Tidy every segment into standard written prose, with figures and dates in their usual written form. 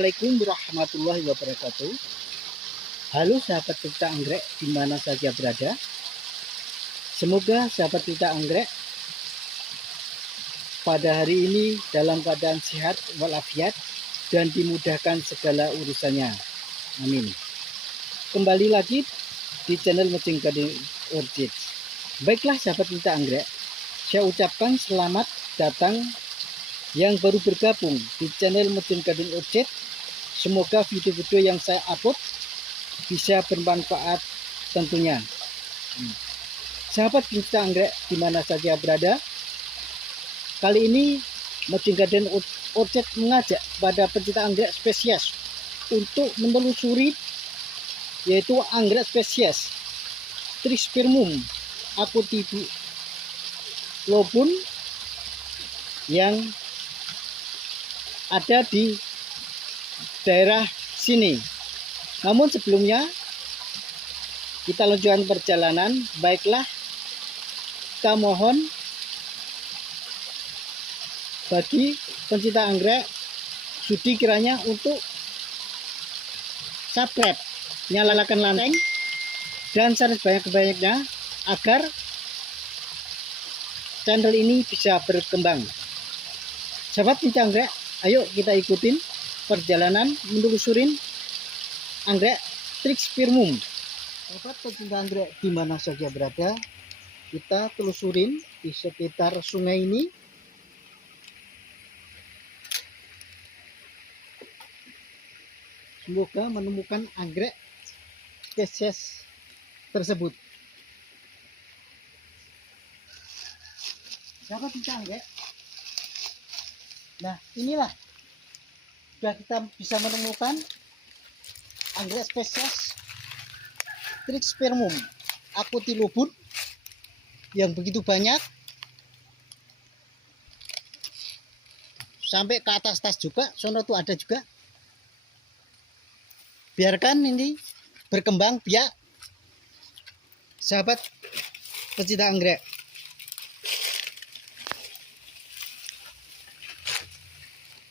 Assalamualaikum warahmatullahi wabarakatuh. Halo sahabat pecinta anggrek di mana saja berada. Semoga sahabat pecinta anggrek pada hari ini dalam keadaan sehat walafiat dan dimudahkan segala urusannya. Amin. Kembali lagi di channel Mejeng Gading Orchid. Baiklah sahabat pecinta anggrek, saya ucapkan selamat datang yang baru bergabung di channel Mejeng Gading Orchid. Semoga video-video yang saya upload bisa bermanfaat tentunya. Sahabat pecinta anggrek di mana saja berada, kali ini Mejeng Gading Orchid mengajak pada pecinta anggrek spesies untuk menelusuri yaitu anggrek spesies Trichospermum acutibulobum yang ada di daerah sini. Namun sebelumnya kita lanjutkan perjalanan. Baiklah, kita mohon bagi pencinta anggrek sudi kiranya untuk subscribe, nyalakan lonceng dan share sebanyak-banyaknya agar channel ini bisa berkembang. Sahabat pencinta anggrek, ayo kita ikutin perjalanan menelusurin anggrek Trichospermum. Sahabat pencinta anggrek di mana saja berada, kita telusurin di sekitar sungai ini. Semoga menemukan anggrek spesies tersebut. Sahabat pencinta anggrek, nah inilah sudah kita bisa menemukan anggrek spesies Trichospermum acutibulobum yang begitu banyak sampai ke atas juga. Sono tuh ada juga. Biarkan ini berkembang biak sahabat pecinta anggrek.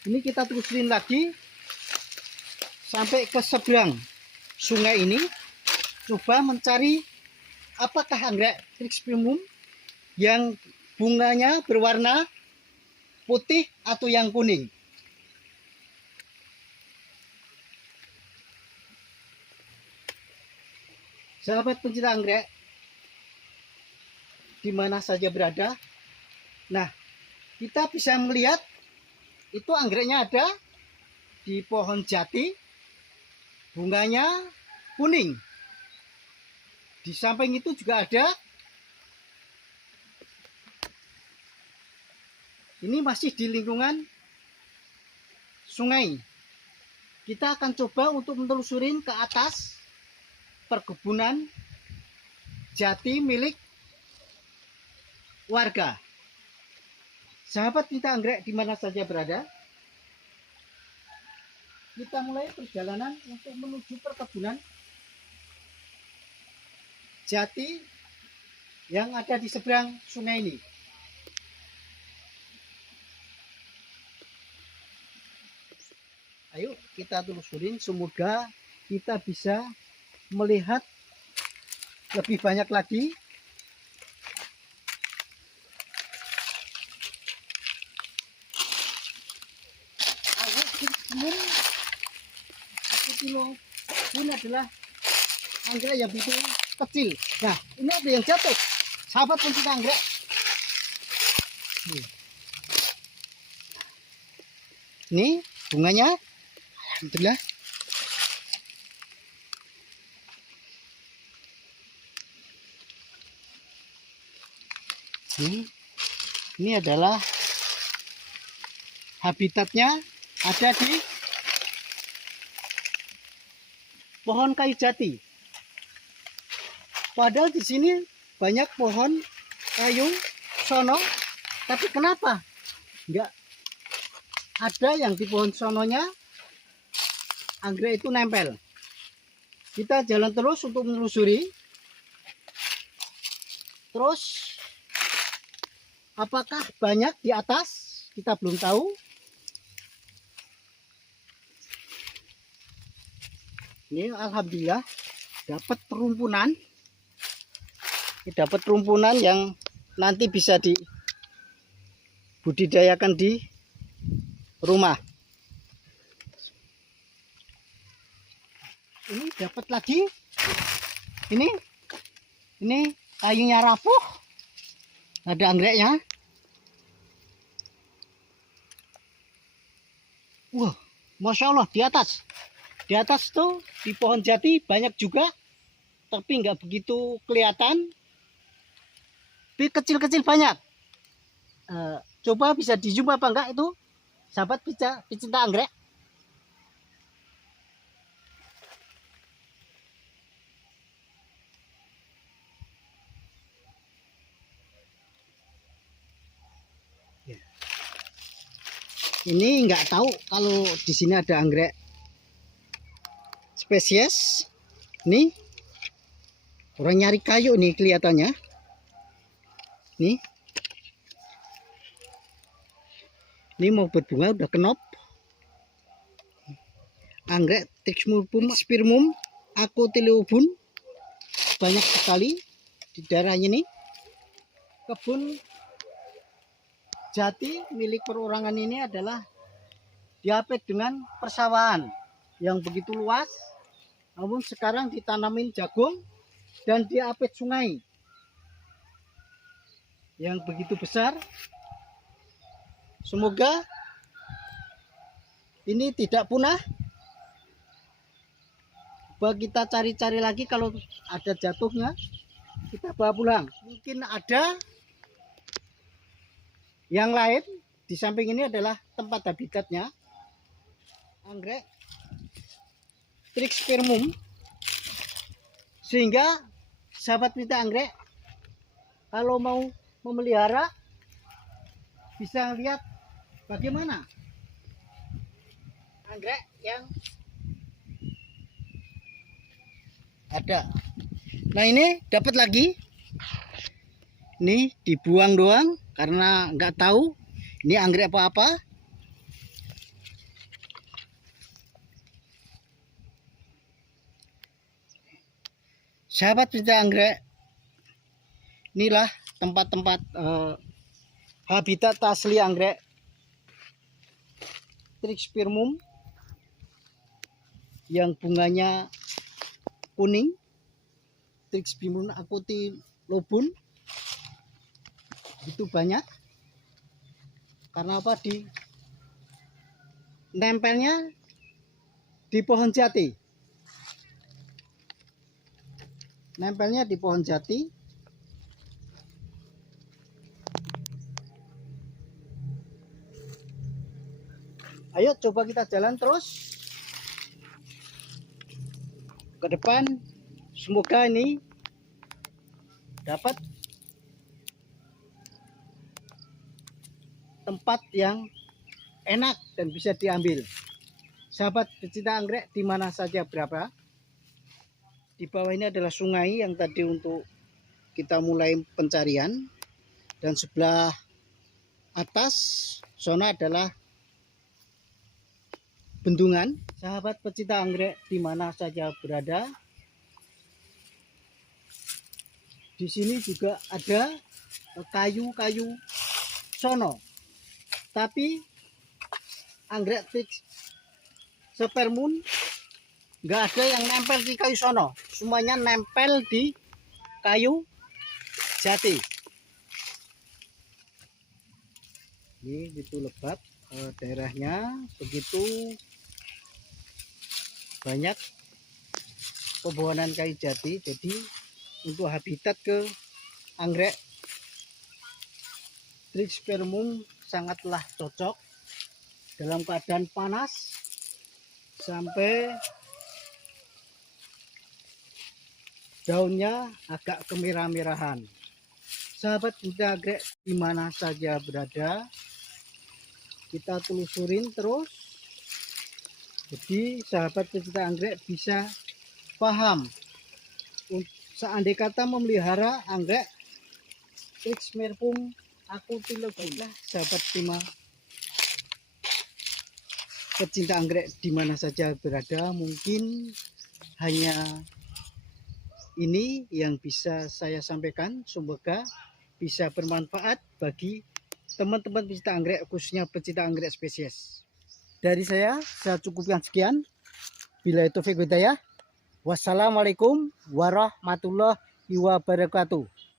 Ini kita terusin lagi sampai ke seberang sungai ini, coba mencari apakah anggrek Trichospermum yang bunganya berwarna putih atau yang kuning. Sahabat pencinta anggrek di mana saja berada, nah kita bisa melihat itu anggreknya ada di pohon jati, bunganya kuning. Di samping itu juga ada. Ini masih di lingkungan sungai. Kita akan coba untuk menelusurin ke atas perkebunan jati milik warga. Sahabat pencinta anggrek di mana saja berada, kita mulai perjalanan untuk menuju perkebunan jati yang ada di seberang sungai ini. Ayo kita telusurin, semoga kita bisa melihat lebih banyak lagi ini adalah anggrek yang begitu kecil. Nah, ini ada yang jatuh, sahabat pencinta anggrek. Ini bunganya, alhamdulillah. Ini adalah habitatnya, ada di pohon kayu jati. Padahal di sini banyak pohon kayu sono, tapi kenapa enggak ada yang di pohon sononya anggrek itu nempel? Kita jalan terus untuk menelusuri. Terus apakah banyak di atas? Kita belum tahu. Ini alhamdulillah dapat rumpunan. Ini dapat rumpunan yang nanti bisa dibudidayakan di rumah. Ini dapat lagi. Ini kayunya rapuh. Ada anggreknya. Wah, masya Allah di atas. Di atas tuh di pohon jati banyak juga, tapi nggak begitu kelihatan. Tapi kecil-kecil banyak. Coba bisa dijumpa apa enggak itu, sahabat pecinta anggrek. Ini nggak tahu kalau di sini ada anggrek spesies. Nih orang nyari kayu nih kelihatannya. Nih, ini mau berbunga udah kenop. Anggrek Trixspirmum acutiliobum banyak sekali di daerah ini. Kebun jati milik perorangan ini adalah diapit dengan persawahan yang begitu luas, namun sekarang ditanamin jagung dan diapit sungai yang begitu besar. Semoga ini tidak punah. Coba kita cari-cari lagi, kalau ada jatuhnya kita bawa pulang. Mungkin ada yang lain. Di samping ini adalah tempat habitatnya anggrek Trixspirmum, sehingga sahabat pecinta anggrek kalau mau memelihara bisa lihat bagaimana anggrek yang ada. Nah, ini dapat lagi. Ini dibuang doang karena nggak tahu ini anggrek apa-apa. Sahabat pecinta anggrek, inilah tempat-tempat habitat asli anggrek Trixspirmum yang bunganya kuning, Trixspirmum acutiliobum. Itu banyak karena apa? Di nempelnya di pohon jati. Nempelnya di pohon jati. Ayo coba kita jalan terus ke depan. Semoga ini dapat tempat yang enak dan bisa diambil. Sahabat pecinta anggrek di mana saja berapa. Di bawah ini adalah sungai yang tadi untuk kita mulai pencarian, dan sebelah atas zona adalah bendungan. Sahabat pecinta anggrek di mana saja berada, di sini juga ada kayu-kayu sono. Tapi anggrek Trixspirmum nggak ada yang nempel di kayu sono, semuanya nempel di kayu jati. Ini gitu lebat daerahnya, begitu banyak pepohonan kayu jati. Jadi untuk habitat ke anggrek Trixspirmum sangatlah cocok dalam keadaan panas sampai daunnya agak kemerah-merahan. Sahabat pecinta anggrek di mana saja berada, kita telusurin terus. Jadi sahabat pecinta anggrek bisa paham seandainya kata memelihara anggrek Trixspirmum acutiliobum. Sahabat pecinta anggrek di mana saja berada, mungkin hanya ini yang bisa saya sampaikan. Semoga bisa bermanfaat bagi teman-teman pecinta anggrek, khususnya pecinta anggrek spesies. Dari saya cukupkan sekian. Bila itu hidayah. Wassalamualaikum warahmatullahi wabarakatuh.